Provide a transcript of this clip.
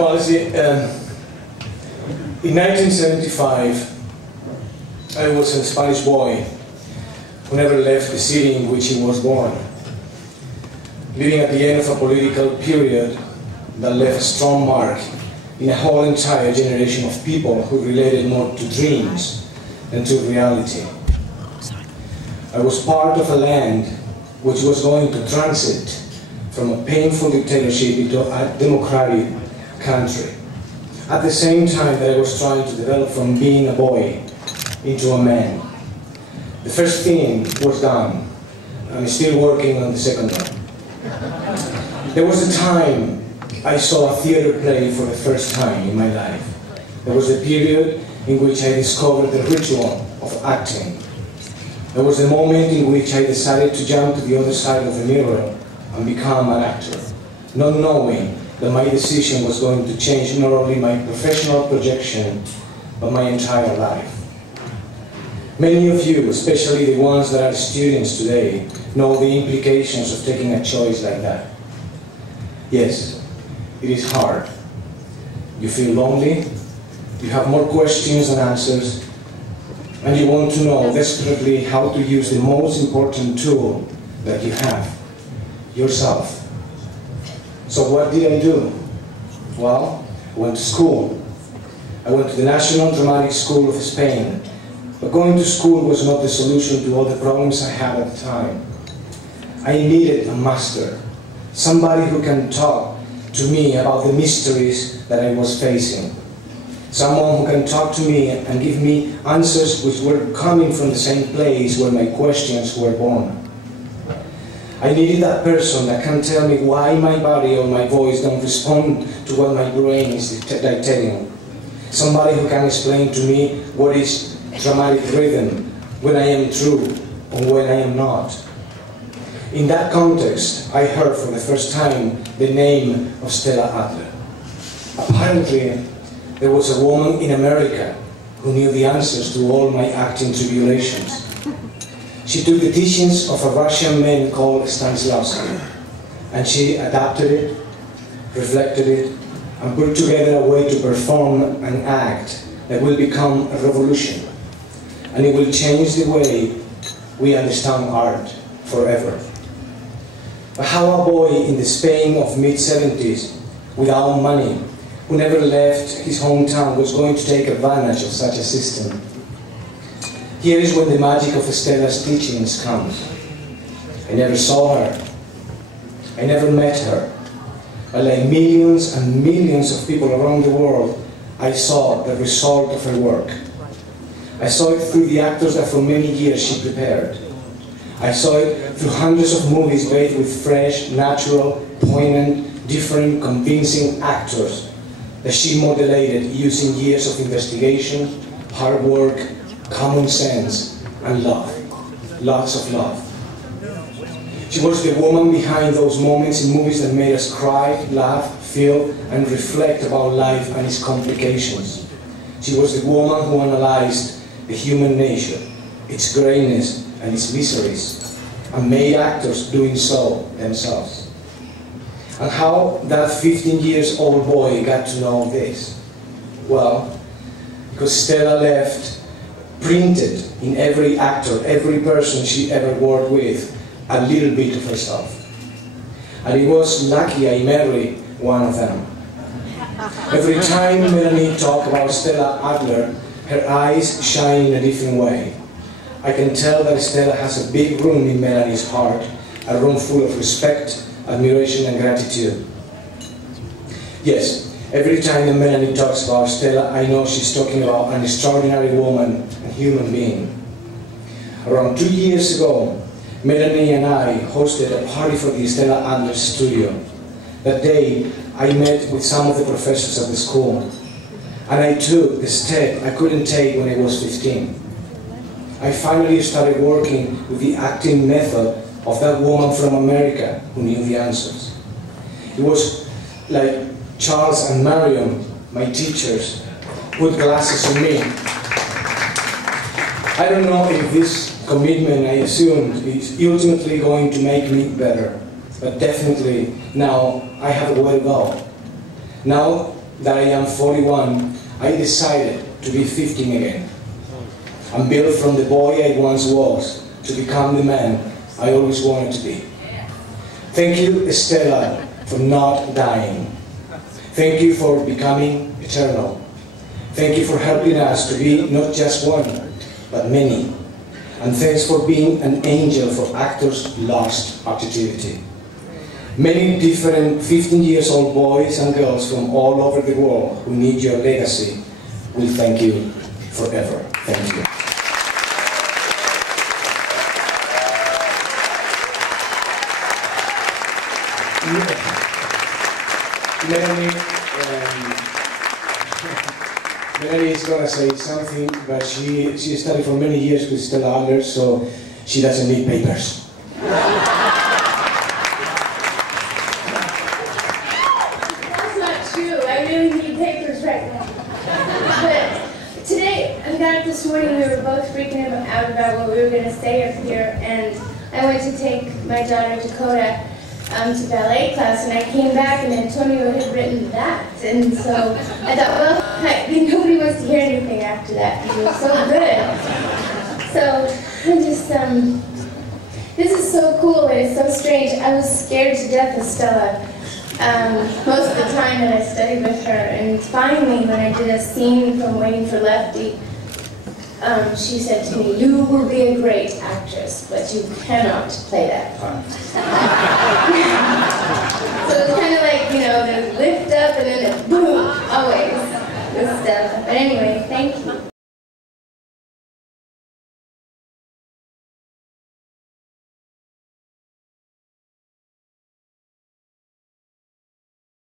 Well, you see, in 1975, I was a Spanish boy who never left the city in which he was born, living at the end of a political period that left a strong mark in a whole entire generation of people who related more to dreams than to reality. I was part of a land which was going to transit from a painful dictatorship into a democratic country, at the same time that I was trying to develop from being a boy into a man. The first thing was done. I'm still working on the second one. There was a time I saw a theater play for the first time in my life. There was a period in which I discovered the ritual of acting. There was a moment in which I decided to jump to the other side of the mirror and become an actor, not knowing that my decision was going to change not only my professional projection, but my entire life. Many of you, especially the ones that are students today, know the implications of taking a choice like that. Yes, it is hard. You feel lonely, you have more questions than answers, and you want to know desperately how to use the most important tool that you have, yourself. So what did I do? Well, I went to school. I went to the National Dramatic School of Spain. But going to school was not the solution to all the problems I had at the time. I needed a master, somebody who can talk to me about the mysteries that I was facing. Someone who can talk to me and give me answers which were coming from the same place where my questions were born. I needed that person that can tell me why my body or my voice don't respond to what my brain is dictating. Somebody who can explain to me what is dramatic rhythm, when I am true or when I am not. In that context, I heard for the first time the name of Stella Adler. Apparently, there was a woman in America who knew the answers to all my acting tribulations. She took the teachings of a Russian man called Stanislavski, and she adapted it, reflected it, and put together a way to perform an act that will become a revolution. And it will change the way we understand art forever. But how a boy in the Spain of mid-70s, without money, who never left his hometown, was going to take advantage of such a system? Here is when the magic of Stella's teachings comes. I never saw her. I never met her. But like millions and millions of people around the world, I saw the result of her work. I saw it through the actors that for many years she prepared. I saw it through hundreds of movies made with fresh, natural, poignant, different, convincing actors that she modeled using years of investigation, hard work, common sense, and love. Lots of love. She was the woman behind those moments in movies that made us cry, laugh, feel, and reflect about life and its complications. She was the woman who analyzed the human nature, its greatness and its miseries, and made actors doing so themselves. And how that 15-year-old boy got to know this? Well, because Stella left printed in every actor, every person she ever worked with, a little bit of herself. And it was lucky I married one of them. Every time Melanie talked about Stella Adler, her eyes shine in a different way. I can tell that Stella has a big room in Melanie's heart, a room full of respect, admiration, and gratitude. Yes, every time that Melanie talks about Stella, I know she's talking about an extraordinary woman, a human being. Around 2 years ago, Melanie and I hosted a party for the Stella Adler studio. That day, I met with some of the professors at the school, and I took the step I couldn't take when I was 15. I finally started working with the acting method of that woman from America who knew the answers. It was like Charles and Marion, my teachers, put glasses on me. I don't know if this commitment I assumed is ultimately going to make me better, but definitely now I have a way to go. Now that I am 41, I decided to be 15 again. I'm built from the boy I once was to become the man I always wanted to be. Thank you, Stella, for not dying. Thank you for becoming eternal. Thank you for helping us to be not just one, but many. And thanks for being an angel for actors lost after activity. Many different 15-year-old boys and girls from all over the world who need your legacy will thank you forever. Thank you. Melanie is going to say something, but she studied for many years with Stella Adler, so she doesn't need papers. That's not true. I really need papers right now. But today, I got up this morning, we were both freaking out about what we were going to say up here, and I went to take my daughter Dakota to ballet class, and I came back and Antonio had written that, and so I thought, well, nobody wants to hear anything after that, because it was so good. So I just, this is so cool and it's so strange. I was scared to death of Stella most of the time that I studied with her, and finally when I did a scene from Waiting for Lefty, she said to me, "You will be a great actress, but you cannot play that part."